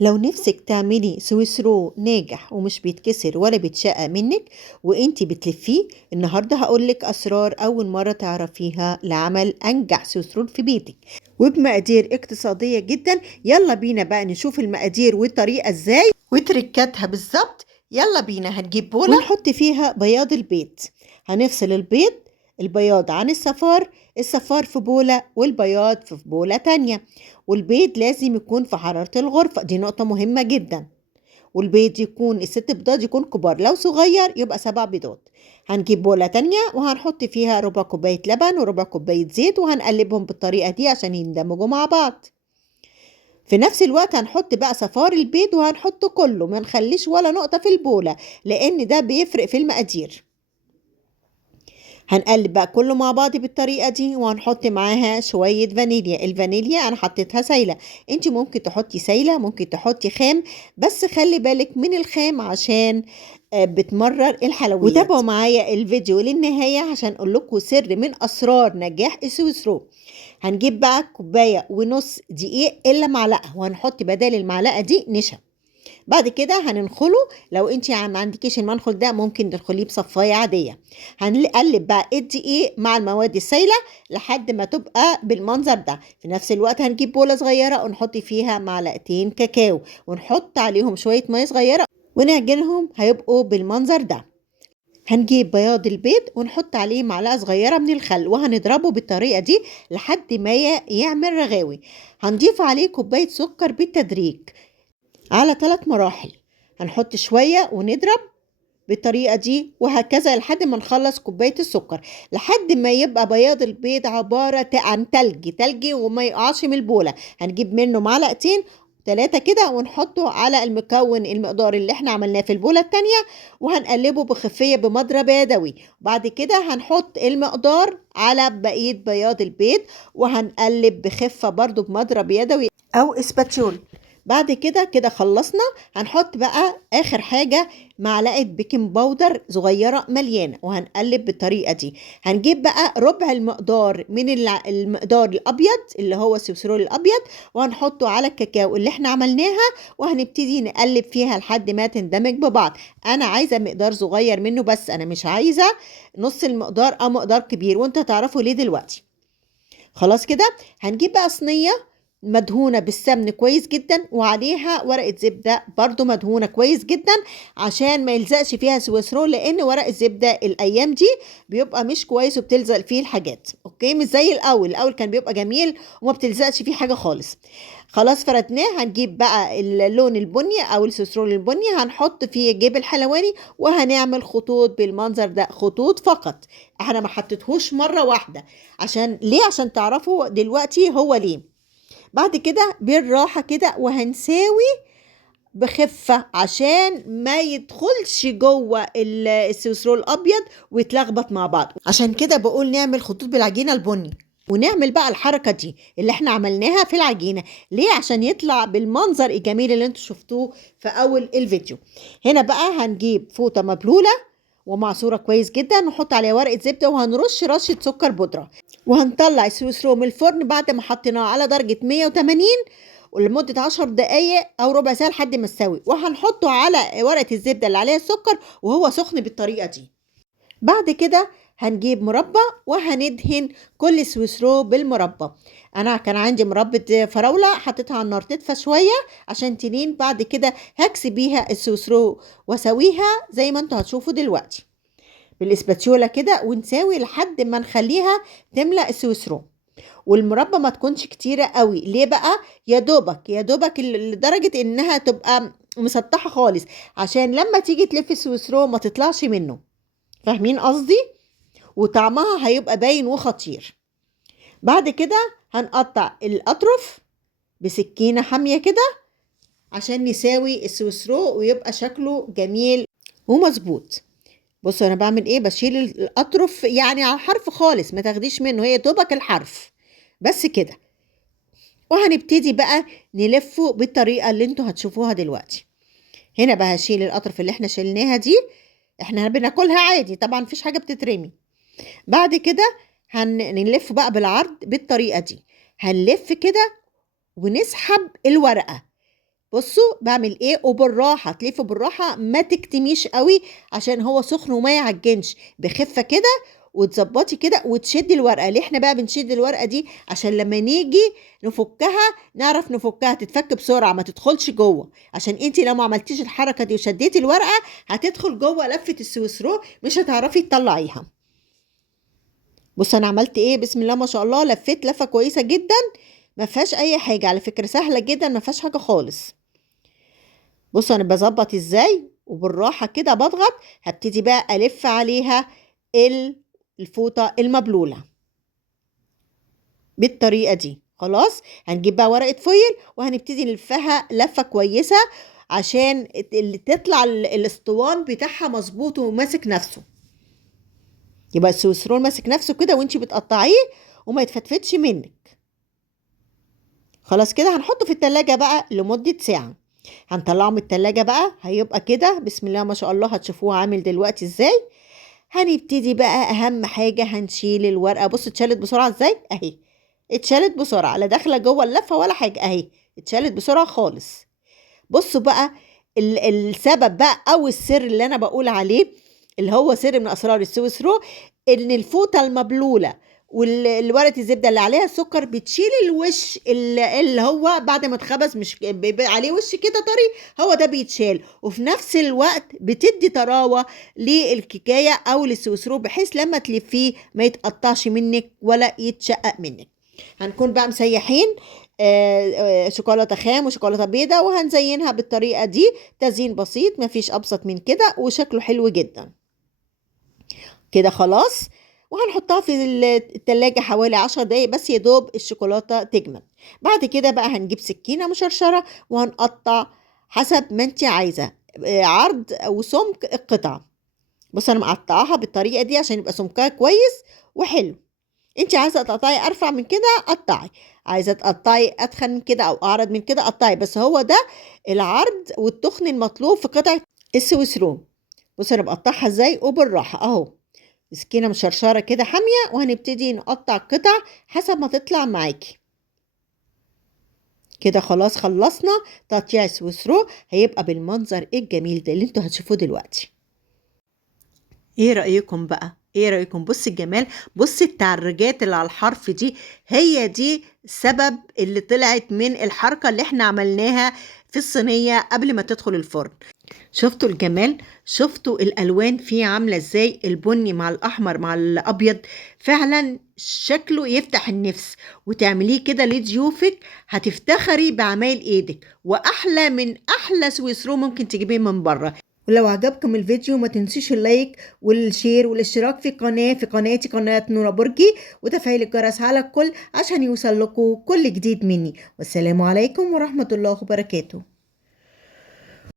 لو نفسك تعملي سويس رول ناجح ومش بيتكسر ولا بيتشقق منك وانتي بتلفيه، النهارده هقولك اسرار اول مره تعرفيها لعمل انجح سويس رول في بيتك وبمقادير اقتصاديه جدا. يلا بينا بقى نشوف المقادير والطريقه ازاي وتركاتها بالظبط. يلا بينا، هنجيب بوله ونحط فيها بياض البيض. هنفصل البياض عن الصفار في بولة والبياض في بولة تانية. والبيض لازم يكون في حرارة الغرفة، دي نقطة مهمة جدا. والبيض يكون الست بيضات يكون كبار، لو صغير يبقى 7 بيضات. هنجيب بولة تانية وهنحط فيها ربع كوباية لبن وربع كوباية زيت وهنقلبهم بالطريقة دي عشان يندمجوا مع بعض. في نفس الوقت هنحط بقى صفار البيض وهنحطه كله، ما نخليش ولا نقطة في البولة لأن ده بيفرق في المقادير. هنقلب بقى كله مع بعض بالطريقة دي وهنحط معاها شوية فانيليا. الفانيليا انا حطيتها سايلة، انت ممكن تحطي سايلة ممكن تحطي خام، بس خلي بالك من الخام عشان بتمرر الحلويات. وتابعوا معايا الفيديو للنهاية عشان اقول لكم سر من اسرار نجاح السويس رول. هنجيب بقى كوباية ونص دقيق الا معلقة، وهنحط بدال المعلقة دي نشا. بعد كده هننخله، لو انت ما عندكيش المنخل ده ممكن تدخليه بصفايه عاديه. هنقلب بقى الدقيق مع المواد السائله لحد ما تبقى بالمنظر ده. في نفس الوقت هنجيب بوله صغيره ونحط فيها معلقتين كاكاو ونحط عليهم شويه ميه صغيره ونعجنهم، هيبقوا بالمنظر ده. هنجيب بياض البيض ونحط عليه معلقه صغيره من الخل وهنضربه بالطريقه دي لحد ما يعمل رغاوي. هنضيف عليه كوبايه سكر بالتدريج على 3 مراحل. هنحط شوية ونضرب بالطريقة دي وهكذا لحد ما نخلص كوباية السكر، لحد ما يبقى بياض البيض عبارة عن تلج وما يقعش من البولة. هنجيب منه معلقتين 3 كده ونحطه على المقدار اللي احنا عملناه في البولة التانية وهنقلبه بخفية بمضرب يدوي. بعد كده هنحط المقدار على بقية بياض البيض وهنقلب بخفة برضو بمضرب يدوي او اسباتشول. بعد كده خلصنا. هنحط بقى اخر حاجة معلقة بيكنج باودر صغيرة مليانة وهنقلب بالطريقة دي. هنجيب بقى ربع المقدار من المقدار الابيض اللي هو السويسرول الابيض وهنحطه على الكاكاو اللي احنا عملناها وهنبتدي نقلب فيها لحد ما تندمج ببعض. انا عايزة مقدار صغير منه، بس انا مش عايزة نص المقدار او مقدار كبير، وانت هتعرفوا ليه دلوقتي. خلاص كده هنجيب بقى صينية مدهونة بالسمن كويس جدا وعليها ورقة زبدة برضو مدهونة كويس جدا عشان ما يلزقش فيها سويس رول، لان ورق الزبدة الايام دي بيبقى مش كويس وبتلزق فيه الحاجات. اوكي، مش زي الاول كان بيبقى جميل وما بتلزقش فيه حاجة خالص. خلاص فردناه. هنجيب بقى اللون البني او السويس رول البني، هنحط فيه جيب الحلواني وهنعمل خطوط بالمنظر ده، خطوط فقط. احنا ما حطيتهوش مرة واحدة. عشان ليه؟ عشان تعرفوا دلوقتي هو ليه. بعد كده بالراحة كده وهنساوي بخفة عشان ما يدخلش جوه السويس رول الابيض ويتلخبط مع بعض. عشان كده بقول نعمل خطوط بالعجينة البني ونعمل بقى الحركة دي اللي احنا عملناها في العجينة. ليه؟ عشان يطلع بالمنظر الجميل اللي انتوا شفتوه في اول الفيديو. هنا بقى هنجيب فوطة مبلولة ومعصورة كويس جدا نحط عليها ورقة زبدة وهنرش رشة سكر بودرة وهنطلع السويس رول من الفرن بعد ما حطيناه على درجة 180 ولمدة 10 دقايق أو ربع ساعة لحد ما يستوي، وهنحطه على ورقة الزبدة اللي عليها السكر وهو سخن بالطريقة دي. بعد كده هنجيب مربى وهندهن كل سويس رول بالمربى. انا كان عندي مربى فراوله حطيتها على النار تدفى شويه عشان تلين. بعد كده هكسي بيها السويس رول واسويها زي ما انتوا هتشوفوا دلوقتي بالاسباتيولا كده ونساوي لحد ما نخليها تملأ السويس رول. والمربى ما تكونش كتيره قوي. ليه بقى؟ يا دوبك لدرجه انها تبقى مسطحه خالص عشان لما تيجي تلف السويس رول ما تطلعش منه. فاهمين قصدي؟ وطعمها هيبقى باين وخطير. بعد كده هنقطع الأطرف بسكينة حامية كده عشان نساوي السويس رول ويبقى شكله جميل ومظبوط. بصوا انا بعمل ايه، بشيل الأطرف يعني على الحرف خالص، ما تاخديش منه، هي دوبك الحرف بس كده. وهنبتدي بقى نلفه بالطريقة اللي انتوا هتشوفوها دلوقتي. هنا بقى هشيل الأطرف اللي احنا شلناها دي، احنا بناكلها عادي طبعا مفيش حاجة بتترمي. بعد كده هنلف بقى بالعرض بالطريقة دي. هنلف كده ونسحب الورقة بصوا بعمل ايه، وبالراحه تلفي بالراحه، ما تكتميش قوي عشان هو سخن وما يعجنش، بخفه كده. وتظبطي كده وتشدي الورقه. ليه احنا بقى بنشد الورقه دي؟ عشان لما نيجي نفكها نعرف نفكها تتفك بسرعه، ما تدخلش جوه. عشان انت لو ما عملتيش الحركه دي وشديتي الورقه هتدخل جوه لفه السويسرو، مش هتعرفي تطلعيها. بص انا عملت ايه، بسم الله ما شاء الله، لفيت لفه كويسه جدا، ما فيهاش اي حاجه على فكره، سهله جدا ما فيهاش حاجه خالص. بص انا بظبط ازاي، وبالراحه كده بضغط. هبتدي بقى الف عليها الفوطه المبلوله بالطريقه دي. خلاص هنجيب بقى ورقه فويل وهنبتدي نلفها لفه كويسه عشان اللي تطلع الاسطوان بتاعها مظبوط وماسك نفسه، يبقى السويسرول ماسك نفسه كده وانتي بتقطعيه وما يتفتفتش منك. خلاص كده هنحطه في التلاجة بقى لمدة ساعة. هنطلعه من التلاجة بقى، هيبقى كده بسم الله ما شاء الله. هتشوفوه عامل دلوقتي ازاي. هنبتدي بقى اهم حاجة، هنشيل الورقة. بص اتشالت بسرعة ازاي اهي، اتشالت بسرعة، لا داخلة جوه اللفة ولا حاجة اهي، اتشالت بسرعة خالص. بصوا بقى السبب بقى او السر اللي انا بقول عليه، اللي هو سر من اسرار السويس رو، ان الفوطه المبلوله والورقه الزبده اللي عليها السكر بتشيل الوش اللي هو بعد ما اتخبز، مش بيبقى عليه وش كده طري، هو ده بيتشال. وفي نفس الوقت بتدي طراوه للكيكايه او للسويسرو، بحيث لما تلفيه ما يتقطعش منك ولا يتشقق منك. هنكون بقى مسيحين شوكولاته خام وشوكولاته بيضه، وهنزينها بالطريقه دي، تزيين بسيط مفيش ابسط من كده، وشكله حلو جدا كده. خلاص وهنحطها في التلاجة حوالي 10 دقايق بس، يدوب الشوكولاتة تجمد. بعد كده بقى هنجيب سكينة مشرشرة وهنقطع حسب ما انت عايزة عرض وسمك القطع. بص انا مقطعاها بالطريقة دي عشان يبقى سمكها كويس وحلو. انت عايزة تقطعي ارفع من كده قطعي، عايزة تقطعي اتخن من كده او اعرض من كده قطعي، بس هو ده العرض والتخن المطلوب في قطعة السويس روم. بص انا بقطعها ازاي وبالراحة اهو، سكينة مشرشرة كده حامية، وهنبتدي نقطع قطع حسب ما تطلع معاكي كده. خلاص خلصنا تقطيع السويسرو، هيبقى بالمنظر الجميل ده اللي انتوا هتشوفوه دلوقتي. ايه رأيكم بقى، ايه رأيكم؟ بص الجمال، بص التعرجات اللي على الحرف دي، هي دي السبب اللي طلعت من الحركة اللي احنا عملناها في الصينية قبل ما تدخل الفرن. شفتوا الجمال؟ شفتوا الالوان فيه عامله ازاي، البني مع الاحمر مع الابيض، فعلا شكله يفتح النفس. وتعمليه كده لضيوفك هتفتخري بعمايل ايدك، واحلى من احلى سويسرو ممكن تجيبيه من بره. ولو عجبكم الفيديو ما تنسيش اللايك والشير والاشتراك في قناتي قناة نورا برجي، وتفعيل الجرس على الكل عشان يوصل لكم كل جديد مني. والسلام عليكم ورحمة الله وبركاته.